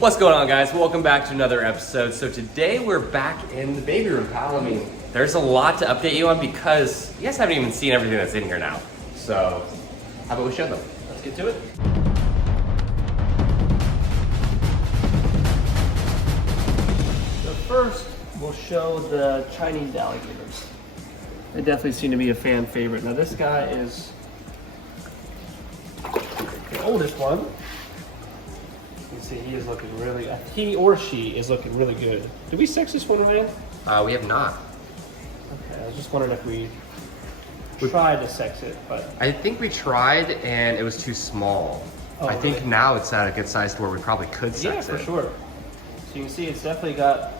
What's going on, guys? Welcome back to another episode. So today we're back in the baby room, pal. I mean, there's a lot to update you on because you guys haven't even seen everything that's in here now. So how about we show them? Let's get to it. So first, we'll show the Chinese alligators. They definitely seem to be a fan favorite. Now this guy is the oldest one. You can see he is looking really, he or she is looking really good. Did we sex this one, Ryan? We have not. Okay, I was just wondering if we tried to sex it, but. I think we tried and it was too small. Oh, I think really? Now it's at a good size to where we probably could sex it. Yeah, for sure. So you can see it's definitely got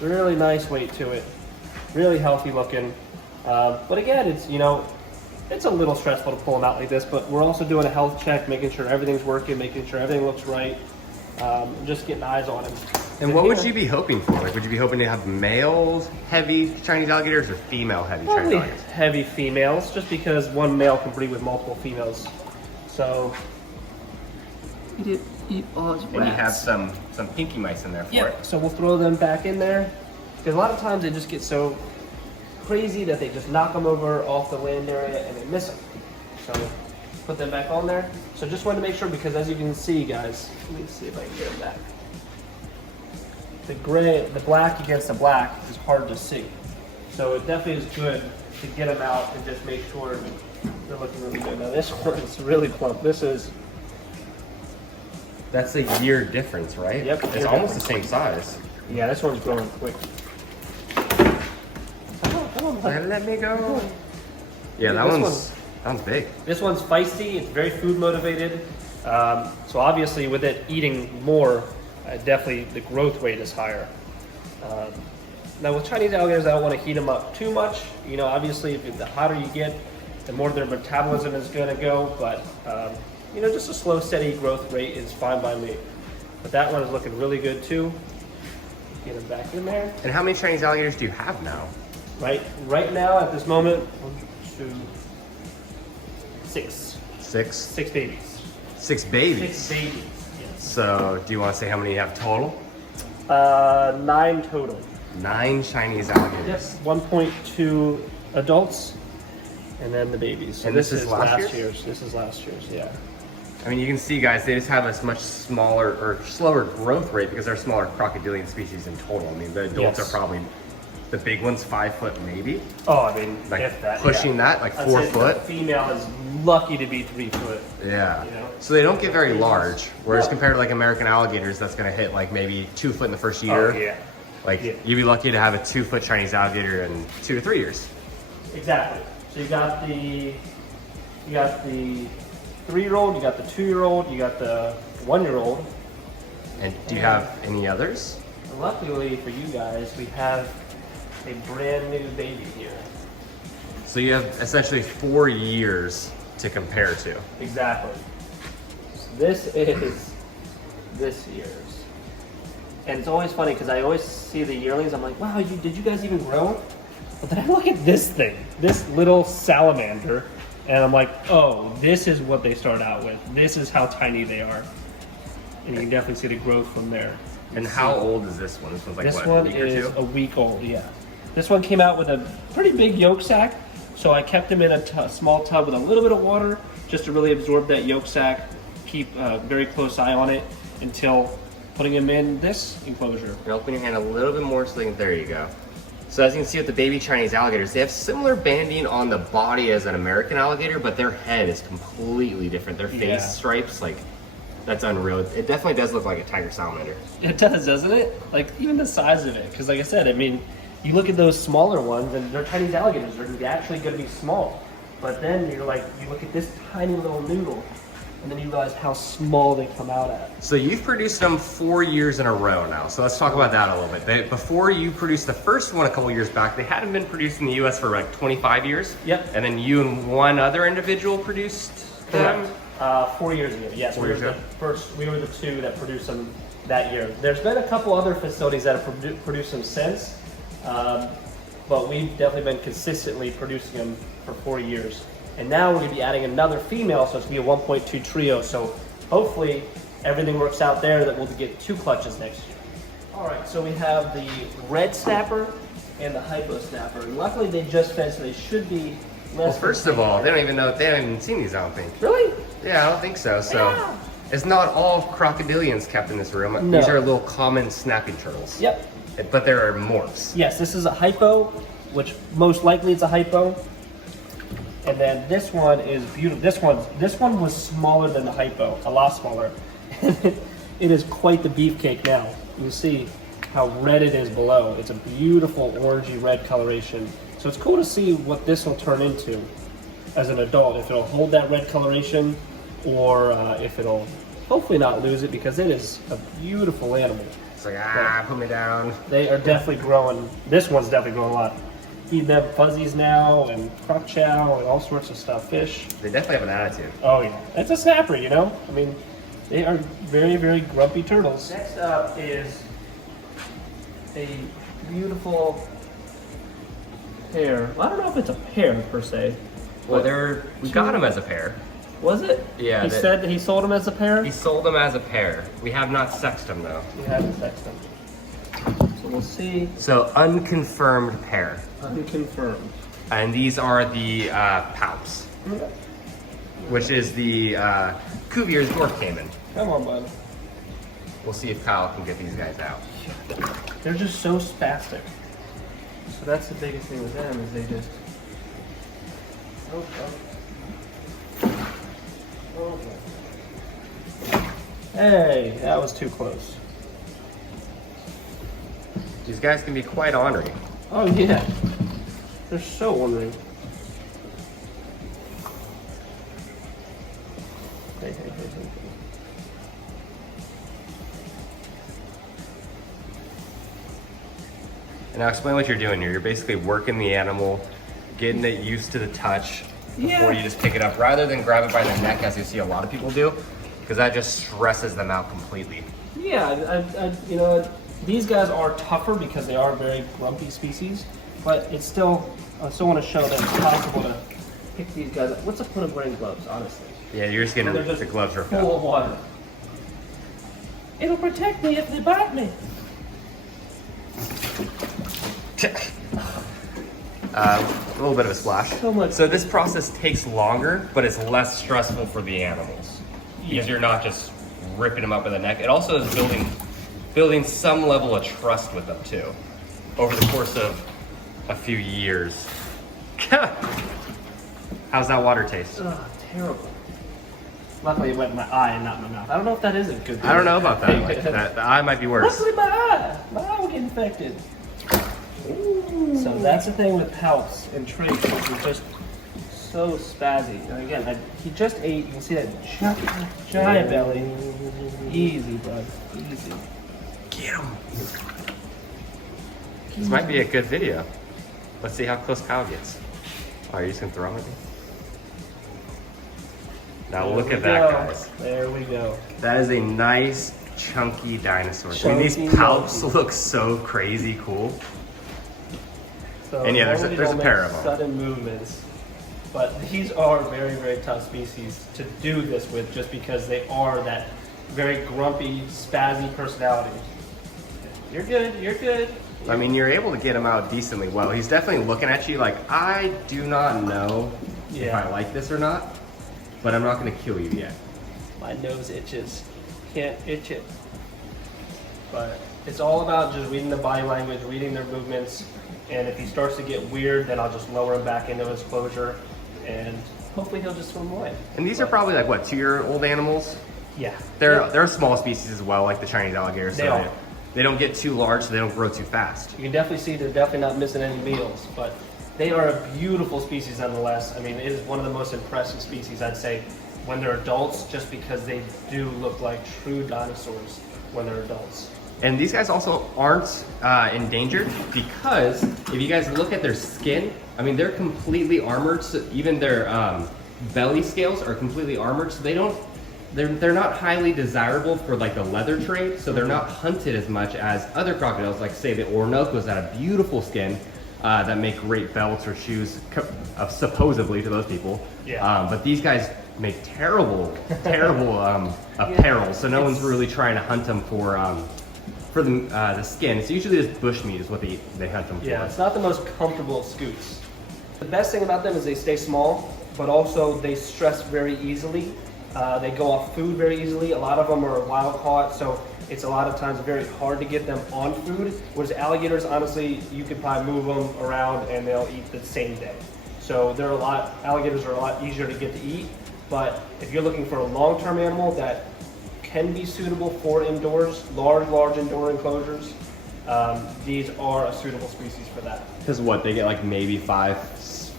really nice weight to it. Really healthy looking. But again, it's, you know, it's a little stressful to pull them out like this, but we're also doing a health check, making sure everything's working, making sure everything looks right, just getting eyes on him. And what would you be hoping for? Like, would you be hoping to have male heavy Chinese alligators or female heavy Chinese Probably alligators? heavy females, just because one male can breed with multiple females. So, eat all his And you have some pinky mice in there for it. So we'll throw them back in there, because a lot of times they just get so crazy that they just knock them over off the land area and they miss them. So put them back on there. So just wanted to make sure, because as you can see, guys, let me see if I can get them back. The black against the black is hard to see. So it definitely is good to get them out and just make sure they're looking really good. Now this one's really plump. That's a year difference, right? Yep. It's almost the same size. Yeah, this one's growing quick. Come on. Let me go. Yeah, that one's big. This one's feisty. It's very food motivated. So obviously, with it eating more, definitely the growth rate is higher. Now with Chinese alligators, I don't want to heat them up too much. You know, obviously, the hotter you get, the more their metabolism is going to go. But you know, just a slow, steady growth rate is fine by me. But that one is looking really good too. Get them back in there. And how many Chinese alligators do you have now? Right now, at this moment, 1, 2, 6. 6? 6 babies. 6 babies? 6 babies, yes. So, do you want to say how many you have total? 9 total. 9 Chinese alligators. Yes, 1.2 adults, and then the babies. So And this is last year's? This is last year's, yeah. I mean, you can see, guys, they just have a much smaller or slower growth rate because they're smaller crocodilian species in total. I mean, the adults are probably, the big one's 5 foot maybe. Oh, I mean, Like if that. pushing that, like I'd 4 say foot. The female is lucky to be 3 foot. Yeah. You know? So they don't get very large. Whereas compared to like American alligators, that's gonna hit like maybe 2 foot in the first year. Oh, yeah. Like Yeah. you'd be lucky to have a 2 foot Chinese alligator in 2 to 3 years. Exactly. So you got the 3-year-old, you got the 2-year-old, you got the 1-year-old. And do you have any others? Luckily for you guys, we have a brand new baby here. So you have essentially 4 years to compare to. Exactly. So this is this year's. And it's always funny because I always see the yearlings, I'm like, wow, did you guys even grow? But then I look at this thing, this little salamander, and I'm like, oh, this is what they start out with. This is how tiny they are. And you can definitely see the growth from there. And how old is this one? This one's like, This what, one a week or is 2? a week old, yeah. This one came out with a pretty big yolk sac, so I kept him in a small tub with a little bit of water just to really absorb that yolk sac, keep a very close eye on it until putting him in this enclosure. You're opening your hand a little bit more so they can, there you go. So as you can see with the baby Chinese alligators, they have similar banding on the body as an American alligator, but their head is completely different. Their face stripes, like, that's unreal. It definitely does look like a tiger salamander. It does, doesn't it? Like, even the size of it, because like I said, I mean, you look at those smaller ones and they're Chinese alligators, they're actually going to be small. But then you're like, you look at this tiny little noodle, and then you realize how small they come out at. So you've produced them 4 years in a row now. So let's talk about that a little bit. Before you produced the first one a couple years back, they hadn't been produced in the US for like 25 years. Yep. And then you and one other individual produced them? Correct. 4 years ago, yes. We were the 2 that produced them that year. There's been a couple other facilities that have produced them since, but we've definitely been consistently producing them for 4 years. And now we're going to be adding another female, so it's going to be a 1.2 trio. So hopefully everything works out there, that we'll get 2 clutches next year. All right, so we have the red snapper and the hypo snapper. And luckily they just fed, so they should be less. Well, first of all, they don't even seen these, I don't think. Really? Yeah, I don't think so. So it's not all crocodilians kept in this room. No. These are little common snapping turtles. Yep. But there are morphs. Yes, this is a hypo, which most likely it's a hypo. And then this one is beautiful. This one was smaller than the hypo, a lot smaller. It is quite the beefcake now. You see how red it is below. It's a beautiful orangey red coloration. So it's cool to see what this will turn into as an adult, if it'll hold that red coloration, or if it'll hopefully not lose it, because it is a beautiful animal. It's like, put me down. They are definitely growing. This one's definitely growing a lot. Eating them fuzzies now, and croc chow, and all sorts of stuff, fish. They definitely have an attitude. Oh yeah, it's a snapper, you know? I mean, they are very, very grumpy turtles. Next up is a beautiful pair. Well, I don't know if it's a pair per se. Well, we got them as a pair. Was it? Yeah. He said that he sold them as a pair? He sold them as a pair. We have not sexed them though. We haven't sexed them. So we'll see. So unconfirmed pair. Unconfirmed. And these are the Palps, which is the Cuvier's Dwarf Cayman. Come on, bud. We'll see if Kyle can get these guys out. They're just so spastic. So that's the biggest thing with them, is they just... Hey, that was too close. These guys can be quite ornery. Oh yeah, they're so ornery. Hey. And now explain what you're doing here. You're basically working the animal, getting it used to the touch before you just pick it up, rather than grab it by the neck as you see a lot of people do, because that just stresses them out completely. Yeah, you know, these guys are tougher because they are very grumpy species, but it's still, I still want to show that it's possible to pick these guys up. What's the point of wearing gloves, honestly? Yeah, you're just getting the gloves ripped out. Full of water. It'll protect me if they bite me. A little bit of a splash. So this process takes longer, but it's less stressful for the animals. Because you're not just ripping them up by the neck. It also is building some level of trust with them too, over the course of a few years. How's that water taste? Ugh, terrible. Luckily it went in my eye and not in my mouth. I don't know if that is a good thing. I don't know about that. Like, the eye might be worse. Luckily my eye will get infected. Ooh. So that's the thing with Palps and traits. He's just so spazzy. And again, he just ate. You can see that giant belly. Easy, bud. Easy. Get him. This might be a good video. Let's see how close Kyle gets. Oh, you're just gonna throw him at me? Now look at that, guys. There we go. That is a nice, chunky dinosaur. I mean, these Palps look so crazy cool. So and yeah, there's a pair of them. Sudden movements. But these are very, very tough species to do this with, just because they are that very grumpy, spazzy personality. You're good, you're good. I mean, you're able to get him out decently well. He's definitely looking at you like, I do not know if I like this or not, but I'm not going to kill you yet. My nose itches. Can't itch it. But it's all about just reading the body language, reading their movements, and if he starts to get weird, then I'll just lower him back into his closure, and hopefully he'll just swim away. And these are probably like, what, 2-year-old animals? Yeah. They're a small species as well, like the Chinese alligators. They are. They don't get too large, so they don't grow too fast. You can definitely see they're definitely not missing any meals, but they are a beautiful species nonetheless. I mean, it is one of the most impressive species, I'd say, when they're adults, just because they do look like true dinosaurs when they're adults. And these guys also aren't endangered, because if you guys look at their skin, I mean, they're completely armored, so even their belly scales are completely armored, so they're not highly desirable for like the leather trade, so they're not hunted as much as other crocodiles, like say the Orinoco's that have beautiful skin that make great belts or shoes, supposedly to those people. Yeah. But these guys make terrible apparel. So no one's really trying to hunt them for the skin. It's usually just bushmeat is what they hunt them for. Yeah, it's not the most comfortable of scoots. The best thing about them is they stay small, but also they stress very easily. They go off food very easily. A lot of them are wild caught, so it's a lot of times very hard to get them on food. Whereas alligators, honestly, you could probably move them around and they'll eat the same day. So alligators are a lot easier to get to eat. But if you're looking for a long-term animal that can be suitable for indoors, large indoor enclosures, these are a suitable species for that. Because what, they get like maybe 6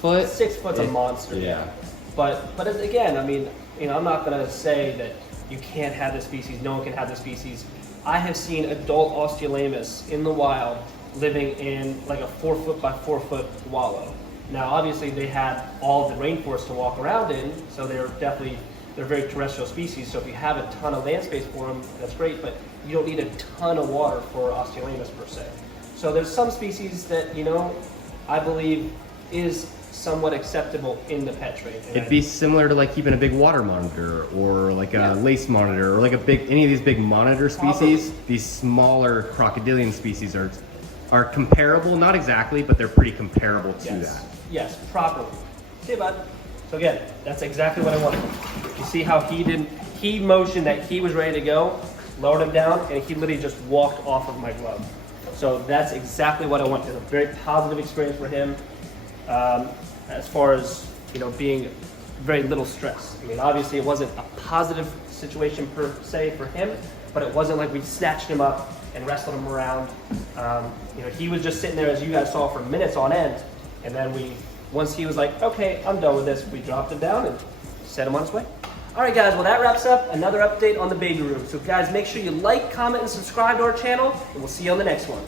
foot? 6 foot's a monster. Yeah. But again, I mean, I'm not gonna say that you can't have this species, no one can have this species. I have seen adult Osteolaemus in the wild living in like a 4 foot by 4 foot wallow. Now, obviously they had all the rainforest to walk around in, so they're very terrestrial species. So if you have a ton of land space for them, that's great, but you don't need a ton of water for Osteolaemus per se. So there's some species that, I believe is somewhat acceptable in the pet trade. It'd be similar to like keeping a big water monitor or like a lace monitor or like any of these big monitor species. Probably. These smaller crocodilian species are comparable, not exactly, but they're pretty comparable to that. Yes, properly. Okay, bud. So again, that's exactly what I wanted. You see how he motioned that he was ready to go, lowered him down, and he literally just walked off of my glove. So that's exactly what I want. It's a very positive experience for him. As far as being very little stress. I mean, obviously it wasn't a positive situation per se for him, but it wasn't like we snatched him up and wrestled him around. He was just sitting there, as you guys saw, for minutes on end, and then once he was like, okay, I'm done with this, we dropped him down and set him on his way. All right, guys, well, that wraps up another update on the baby room. So guys, make sure you like, comment, and subscribe to our channel, and we'll see you on the next one.